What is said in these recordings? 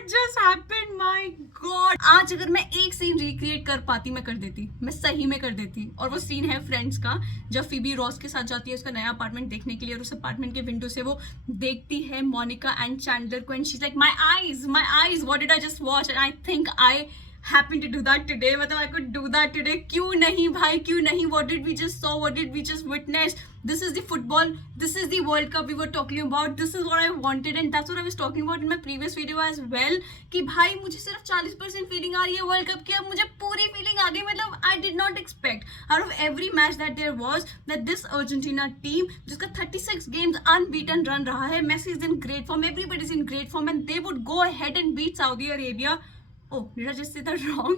what just happened? My God! आज अगर मैं एक सीन रिक्रिएट कर पाती मैं कर देती, मैं सही में कर देती। और वो सीन है फ्रेंड्स का, जब फीबी रॉस के साथ जाती है उसका नया अपार्टमेंट देखने के लिए और उस अपार्टमेंट के विंडो से वो देखती है मोनिका एंड चैंडलर को and she is like my eyes what did I just watch and I think I happen to do that today. मतलब I could do that today. क्यों नहीं भाई, क्यों नहीं? What did we just saw? What did we just witness? This is the football. This is the World Cup we were talking about. This is what I wanted and that's what I was talking about in my previous video as well. कि भाई मुझे सिर्फ 40% feeling आ रही है world cup की, अब मुझे पूरी फीलिंग आ गई। मतलब I did not expect out of every match that there was that this Argentina team जिसका 36 games unbeaten run रहा है, Messi is in great form, everybody is in great form and they would go ahead and beat Saudi Arabia. Oh, did I just say that wrong?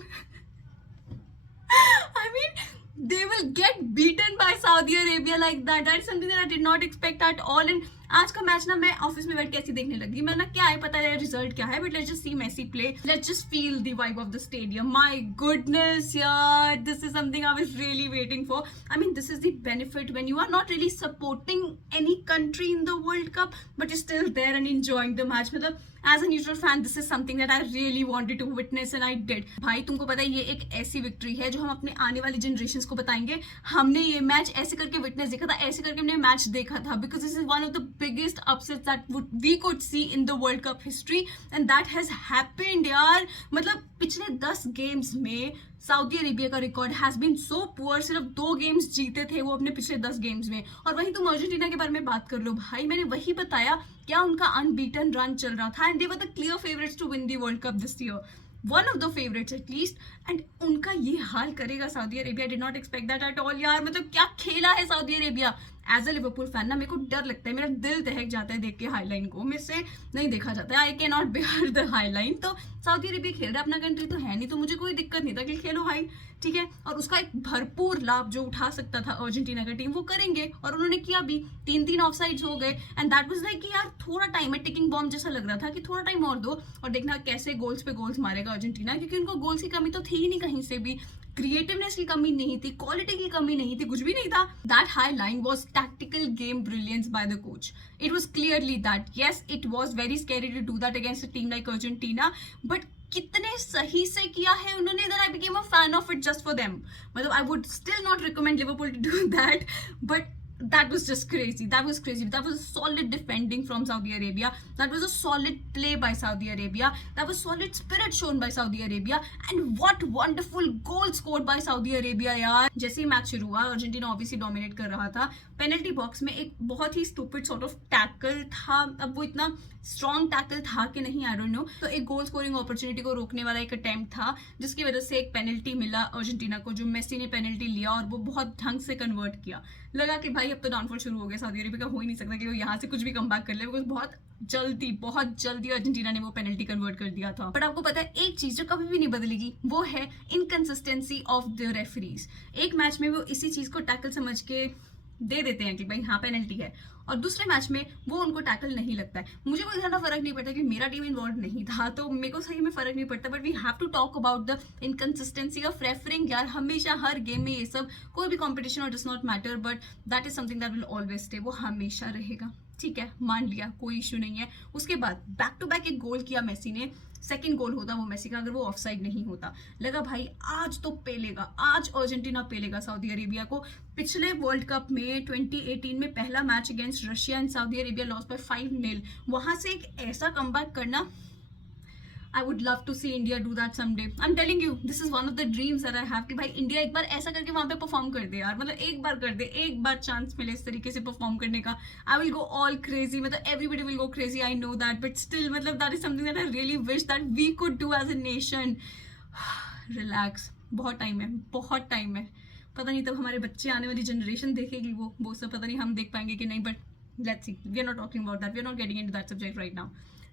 I mean, they will get beaten by Saudi Arabia like that. That is something that I did not expect at all. And आज का match ना मैं office में बैठ के ऐसी देखने लगी, मैं ना क्या है पता है रिजल्ट क्या है, but let's just see Messi play, let's just feel the vibe of the stadium. My goodness यार, this is something I was really waiting for. I mean this is the benefit when you are not really supporting any country in the world cup but you still there and enjoying the match. मतलब as a neutral fan this is something that I really wanted to witness and I did. भाई तुमको पता है ये एक ऐसी victory है जो हम अपने आने वाली जनरेशंस को बताएंगे, हमने ये मैच ऐसे करके विटनेस देखा था, ऐसे करके हमने मैच देखा था, because this is one of the biggest upsets that we could see in the World Cup history and that has happened यार। मतलब पिछले 10 गेम्स में सऊदी अरेबिया का record has been so poor, सिर्फ 2 गेम्स जीते थे वो अपने पिछले 10 गेम्स में। और वहीं तुम अर्जेंटीना के बारे में बात कर लो भाई, मैंने वही बताया क्या उनका अनबीटन रन चल रहा था and they were the clear favourites to win the world cup this year, one of the favourites at least. And उनका ये हाल करेगा Saudi Arabia, did not expect that at all यार। मतलब क्या खेला है Saudi Arabia. As a Liverpool fan ना मेरे को डर लगता है, मेरा दिल दहक जाता है देख के हाईलाइन को, मेरे से नहीं देखा जाता है, I can not bear the highline. तो सऊदी अरेबिया खेल रहा है, अपना कंट्री तो है नहीं, तो मुझे कोई दिक्कत नहीं था कि खेलो भाई, ठीक है। और उसका एक भरपूर लाभ जो उठा सकता था अर्जेंटीना का टीम वो करेंगे और उन्होंने किया भी। 3-3 ऑफसाइड्स हो गए एंड दैट वाज लाइक कि यार थोड़ा टाइम है, टिकिंग बॉम्ब जैसा लग रहा था कि थोड़ा टाइम और दो और देखना कैसे गोल्स पे गोल्स मारेगा अर्जेंटीना, क्योंकि उनको गोल्स की कमी तो थी ही नहीं कहीं से भी, क्रिएटिवनेस की कमी नहीं थी, क्वालिटी की कमी नहीं थी, कुछ भी नहीं था। That high line was tactical game brilliance by the coach. It was clearly that yes it was very scary to do that against a team like Argentina, but कितने सही से किया है उन्होंने, that I became a fan of it just for them. मतलब I would still not recommend Liverpool to do that, but that was just crazy. That was crazy. That was solid defending from Saudi Arabia. That was a solid play by Saudi Arabia. That was solid spirit shown by Saudi Arabia. And what wonderful goal scored by Saudi Arabia यार। जैसे ही match शुरू हुआ Argentina obviously dominate कर रहा था, penalty box में एक बहुत ही स्टूपिड सॉर्ट ऑफ टैकल था, अब वो इतना स्ट्रॉन्ग टैकल था कि नहीं आई डोंट नो, तो एक गोल स्कोरिंग अपॉर्चुनिटी को रोकने वाला एक अटेम्प्ट था जिसकी वजह से एक पेनल्टी मिला अर्जेंटीना को, जो मेसी ने पेनल्टी लिया और वो बहुत ढंग से कन्वर्ट किया। लगा कि भाई अब तो डाउनफॉल शुरू हो गया, सऊदी अरेबिया का हो ही नहीं सकता कि वो यहाँ से कुछ भी कम बैक कर ले, बिकॉज बहुत जल्दी अर्जेंटीना ने वो पेनल्टी कन्वर्ट कर दिया था। बट आपको पता है एक चीज जो कभी भी नहीं बदलेगी, वो है इनकंसिस्टेंसी ऑफ द रेफरीज। एक मैच में वो इसी चीज को टैकल समझ के दे देते हैं कि भाई हाँ पेनल्टी है, और दूसरे मैच में वो उनको टैकल नहीं लगता है। मुझे कोई ज़्यादा फर्क नहीं पड़ता कि मेरा टीम इन्वॉल्व नहीं था, तो मेरे को सही में फर्क नहीं पड़ता, but we have to talk about the inconsistency of refereeing यार। हमेशा हर गेम में ये सब, कोई भी कॉम्पिटिशन और does not matter, but that is something that will always stay, वो हमेशा रहेगा, ठीक है, मान लिया, कोई इशू नहीं है। उसके बाद बैक टू बैक एक गोल किया मेसी ने, सेकंड गोल होता वो मेसी का अगर वो ऑफसाइड नहीं होता। लगा भाई आज तो पेलेगा, आज अर्जेंटीना पेलेगा सऊदी अरेबिया को। पिछले वर्ल्ड कप में 2018 में पहला match against Russia and Saudi Arabia loss by 5-0, वहां से एक ऐसा कमबैक करना, I would love to see India do that someday. I'm telling you, this is one of the dreams that I have कि भाई इंडिया एक बार ऐसा करके वहां पे परफॉर्म कर दे यार, मतलब एक बार कर दे, एक बार चांस मिले इस तरीके से परफॉर्म करने का, I will go all crazy, मतलब everybody will go crazy, I know that, but still मतलब that is something that I really wish that we could do as a nation. Relax, बहुत time है, बहुत time है, पता नहीं तब हमारे बच्चे, आने वाली जनरेशन देखेगी वो सब, पता नहीं हम देख पाएंगे कि नहीं, but let's see, we are not talking about that, we are not getting into that subject right now.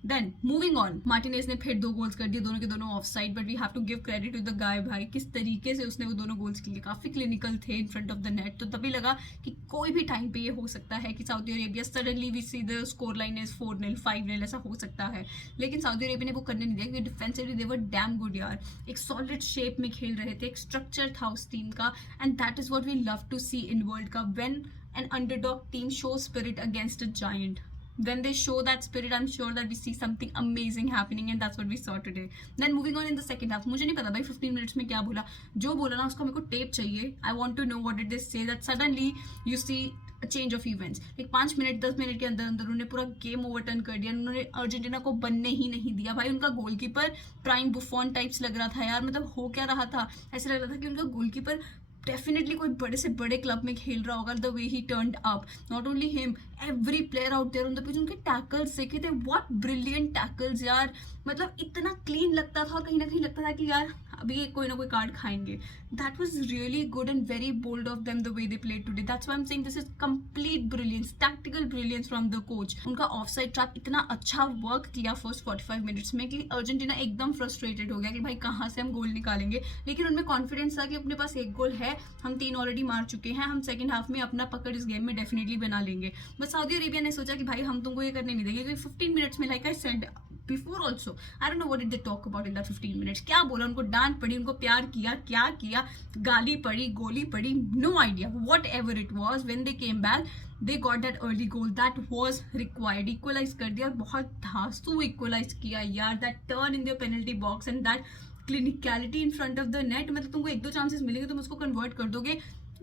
Then moving on, Martinez ने फिर 2 गोल्स कर दिए, दोनों के दोनों offside, but we have to give credit to the guy भाई, किस तरीके से उसने वो दोनों गोल्स किए, काफी क्लिनिकल थे इन फ्रंट ऑफ द नेट। तो तभी लगा कि कोई भी टाइम पे ये हो सकता है कि Saudi Arabia suddenly we see the score line is 4-0 5-0 ऐसा हो सकता है, लेकिन सऊदी अरेबिया ने वो करने नहीं दिया क्योंकि डिफेंसिवली दे वर डैम गुड यार, एक सॉलिड शेप में खेल रहे थे, एक स्ट्रक्चर था उस टीम का, and that is what we love to see in world cup, when an underdog team show spirit against a giant. when they show that spirit, I'm sure that we see something amazing happening, and that's what we saw today. Then moving on in the second half, मुझे नहीं पता भाई 15 minutes में क्या बोला, जो बोला ना उसका मेरे को टेप चाहिए. I want to know what did they say that suddenly you see a change of events. like 5 minute 10 minute के अंदर अंदर उन्होंने पूरा गेम ओवरटर्न कर दिया. उन्होंने अर्जेंटीना को बनने ही नहीं दिया भाई. उनका गोलकीपर प्राइम बुफॉन टाइप्स लग रहा था यार. मतलब हो क्या रहा था, ऐसे लग रहा था कि उनका गोलकीपर डेफिनेटली कोई बड़े से बड़े क्लब में खेल रहा होगा. The way he turned up, not only him, every player out there on the pitch. उनके टैकल्स देखे थे, व्हाट ब्रिलियंट टैकल्स यार. मतलब इतना क्लीन लगता था और कहीं ना कहीं लगता था कि यार अभी कोई ना कोई कार्ड खाएंगे. That was really good and very bold of them the way they played today. That's why I am saying this is complete brilliance, tactical brilliance from the coach. उनका ऑफसाइड ट्रैप इतना अच्छा work किया first 45 minutes में कि Argentina एकदम frustrated हो गया कि भाई कहाँ से हम गोल निकालेंगे. लेकिन उनमें कॉन्फिडेंस था कि अपने पास एक गोल है, हम 3 ऑलरेडी मार चुके हैं, हम सेकंड हाफ में अपना पकड़ इस गेम में डेफिनेटली बना लेंगे. बट सऊदी अरेबिया ने सोचा कि भाई हम तुमको ये करने नहीं देंगे, क्योंकि 15 मिनट्स में like I said before also, I don't know what did they talk about in that 15 minutes. क्या बोला, उनको डांट पड़ी, उनको प्यार किया, क्या किया, गाली पड़ी, गोली पड़ी, no idea. Whatever it was, when they came back they got that early goal that was required. Equalize कर दिया, बहुत धांसू इक्वलाइज किया यार. That turn in the penalty box and that clinicality in front of the net. मतलब तुमको 1-2 chances मिलेंगे, तुम उसको कन्वर्ट कर दोगे,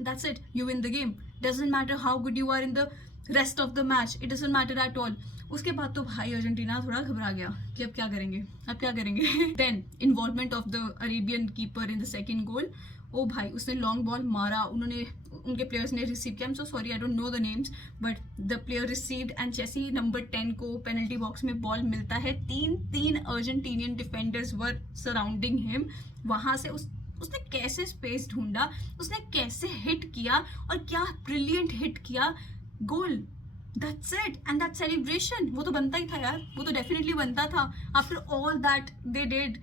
that's it, you win the game. Doesn't matter how good you are in the rest of the match, it doesn't matter at all. उसके बाद तो भाई अर्जेंटीना थोड़ा घबरा गया कि अब क्या करेंगे, अब क्या करेंगे. Then involvement of the Arabian keeper in the second goal. ओ भाई उसने लॉन्ग बॉल मारा, उन्होंने उनके प्लेयर्स ने रिसीव किया. I am so sorry, I don't know the names, but the player received and जैसे ही नंबर 10 को पेनल्टी बॉक्स में बॉल मिलता है, 3 अर्जेंटीनियन डिफेंडर्स वर सराउंडिंग हिम. वहां से उसने कैसे स्पेस ढूंढा, उसने कैसे हिट किया और क्या ब्रिलियंट हिट किया, goal. That's it. And that celebration, वो तो बनता ही था यार, वो तो डेफिनेटली बनता था. After all that they did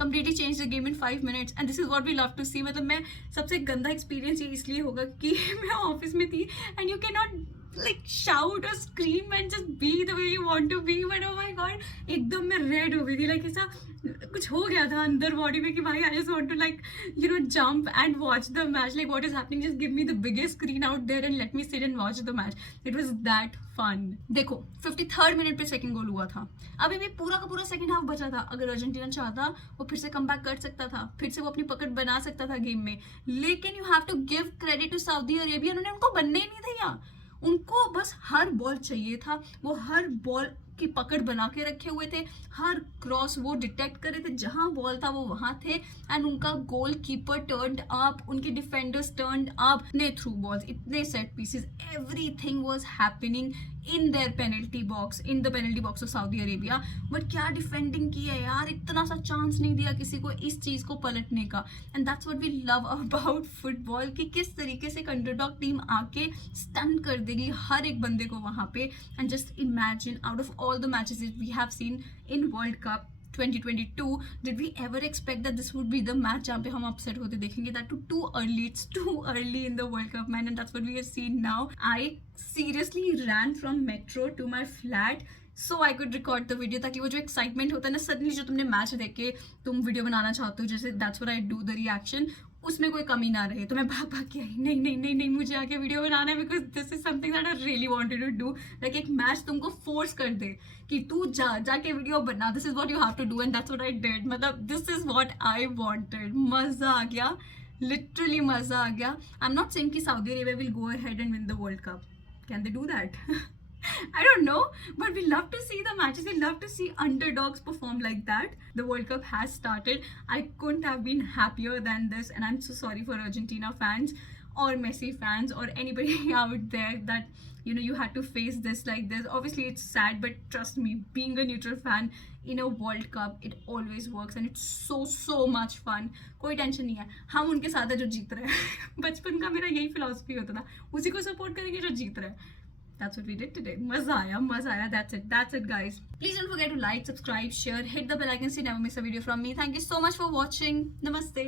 completely change the game in 5 minutes and this is what we love to see. मतलब मैं सबसे गंदा एक्सपीरियंस ये इसलिए होगा कि मैं ऑफिस में थी and you cannot like shout or scream and just be the way you want to be, but oh my god, एकदम मैं रेड हो गई थी. लाइक ऐसा कुछ हो गया था अंदर बॉडी में कि भाई I just want to like you know jump and watch the match, like what is happening, just give me the biggest screen out there and let me sit and watch the match. It was that fun. देखो 53rd minute पे second goal हुआ था, अभी भी पूरा का पूरा second half बचा था. अगर अर्जेंटीना चाहता वो फिर से कमबैक कर सकता था, फिर से वो अपनी पकड़ बना सकता था गेम में. लेकिन you have to give credit to Saudi Arabia, उन्होंने उनको बनने ही नहीं दिया. उनको बस हर बॉल चाहिए था, वो हर बॉल की पकड़ बना के रखे हुए थे, हर क्रॉस वो डिटेक्ट कर रहे थे, जहां बॉल था वो वहां थे. एंड उनका गोल कीपर टर्न्ड अप, उनके डिफेंडर्स टर्न्ड अप, इतने थ्रू बॉल्स, इतने set pieces, everything was happening in their penalty box, in the penalty box of Saudi Arabia. But क्या डिफेंडिंग की है यार, इतना सा चांस नहीं दिया किसी को इस चीज को पलटने का. And that's what we love about football, कि किस तरीके से अंडरडॉग टीम आके स्टन कर देगी हर एक बंदे को वहां पे. And just imagine, out of all the matches that we have seen in World Cup 2022, did we ever expect that this would be the match जहाँ पे हम upset होते देखेंगे? That too early, it's too early in the World Cup, man, and that's what we have seen now. I seriously ran from metro to my flat so I could record the video, ताकि वो जो excitement होता है ना, suddenly जो तुमने match देख के तुम वीडियो बनाना चाहते हो, जैसे that's what I do, the reaction, उसमें कोई कमी ना रहे. तो मैं भाग भाग के आई, नहीं नहीं नहीं नहीं मुझे आके वीडियो बनाना है, because this is something that I really wanted to do. Like एक मैच तुमको फोर्स कर दे कि तू जाके वीडियो बना, this is what you have to do, and that's what I did. मतलब this is what I wanted. मजा आ गया, लिटरली मजा आ गया. आई एम नॉट सेइंग कि Saudi Arabia will go ahead and win the world cup. Can they do that? I don't know, but we love to see the matches. We love to see underdogs perform like that. The World Cup has started. I couldn't have been happier than this, and I'm so sorry for Argentina fans or Messi fans or anybody out there that you know you had to face this like this. Obviously it's sad, but trust me, being a neutral fan in a World Cup, it always works and it's so much fun. कोई tension नहीं है, हम उनके साथ है जो जीत रहे हैं. बचपन का मेरा यही फिलॉसफी होता था, उसी को सपोर्ट करेंगे जो जीत रहे हैं. That's what we did today. Maza aaya. That's it guys. Please don't forget to like, subscribe, share, hit the bell icon so you never miss a video from me. Thank you so much for watching. Namaste.